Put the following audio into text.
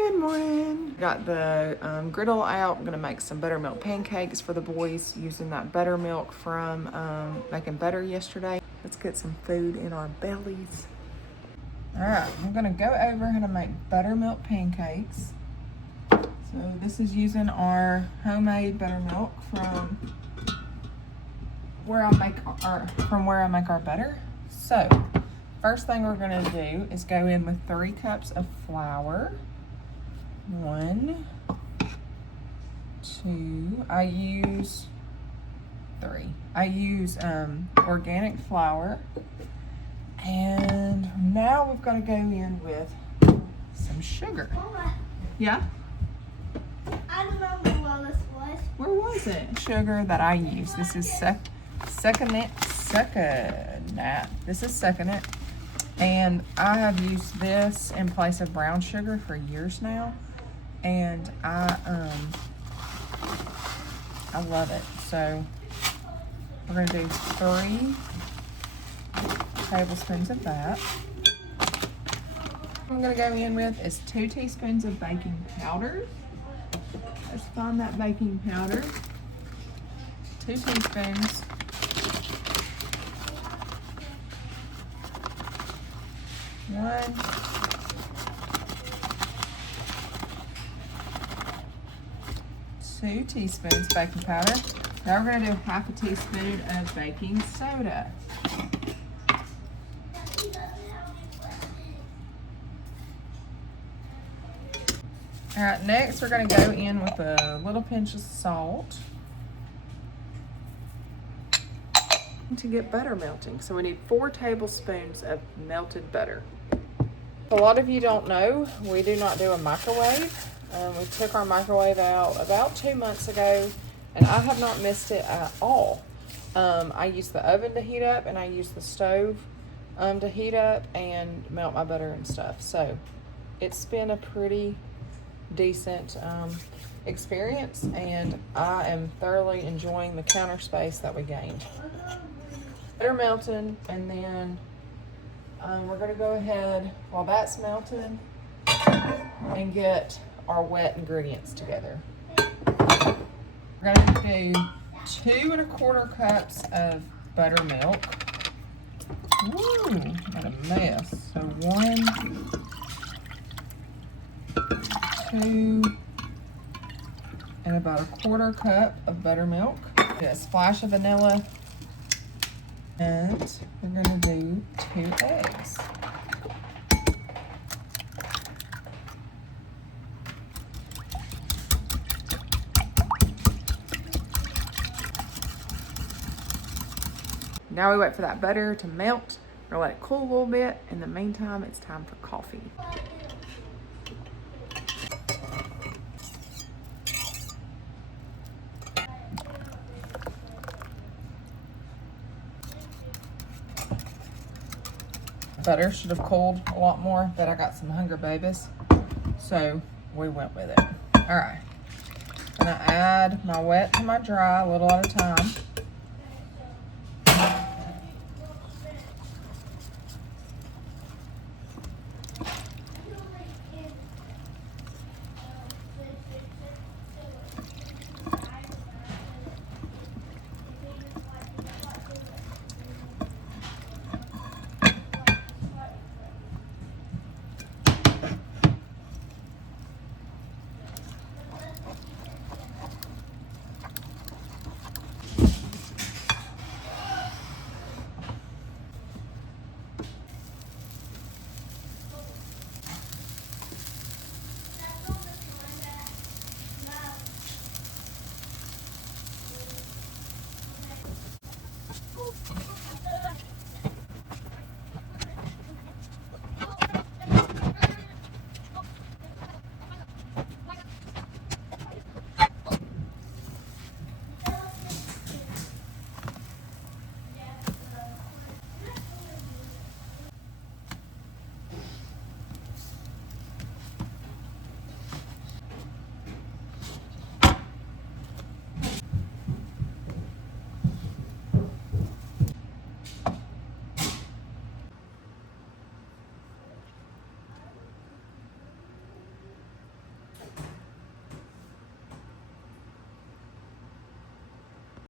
Good morning. Got the griddle out. I'm gonna make some buttermilk pancakes for the boys using that buttermilk from making butter yesterday. Let's get some food in our bellies. All right, I'm gonna go over how to make buttermilk pancakes. So this is using our homemade buttermilk from where I make our butter. So first thing we're gonna do is go in with 3 cups of flour. 1, 2, I use 3. I use organic flour. And now we've got to go in with some sugar. Yeah? I remember where this was. Where was it? Sugar that I use. This is Secondit. This is Secondit. And I have used this in place of brown sugar for years now. And I love it. So we're gonna do 3 tablespoons of that. What I'm gonna go in with is 2 teaspoons of baking powder. Let's find that baking powder. 2 teaspoons. 1. 2 teaspoons baking powder. Now we're gonna do 1/2 teaspoon of baking soda. All right, next we're gonna go in with a little pinch of salt to get butter melting. So we need 4 tablespoons of melted butter. A lot of you don't know, we do not do a microwave. We took our microwave out about 2 months ago, and I have not missed it at all. I use the oven to heat up, and I use the stove to heat up and melt my butter and stuff. So it's been a pretty decent experience, and I am thoroughly enjoying the counter space that we gained. Butter melting, and then we're going to go ahead while that's melting and get our wet ingredients together. We're going to do 2 1/4 cups of buttermilk. Woo, what a mess. So 1, 2, and about 1/4 cup of buttermilk. A splash of vanilla, and we're going to do 2 eggs. Now we wait for that butter to melt. We're gonna let it cool a little bit. In the meantime, it's time for coffee. Butter should have cooled a lot more, but I got some hungry babies, so we went with it. All right, I'm gonna add my wet to my dry a little at a time.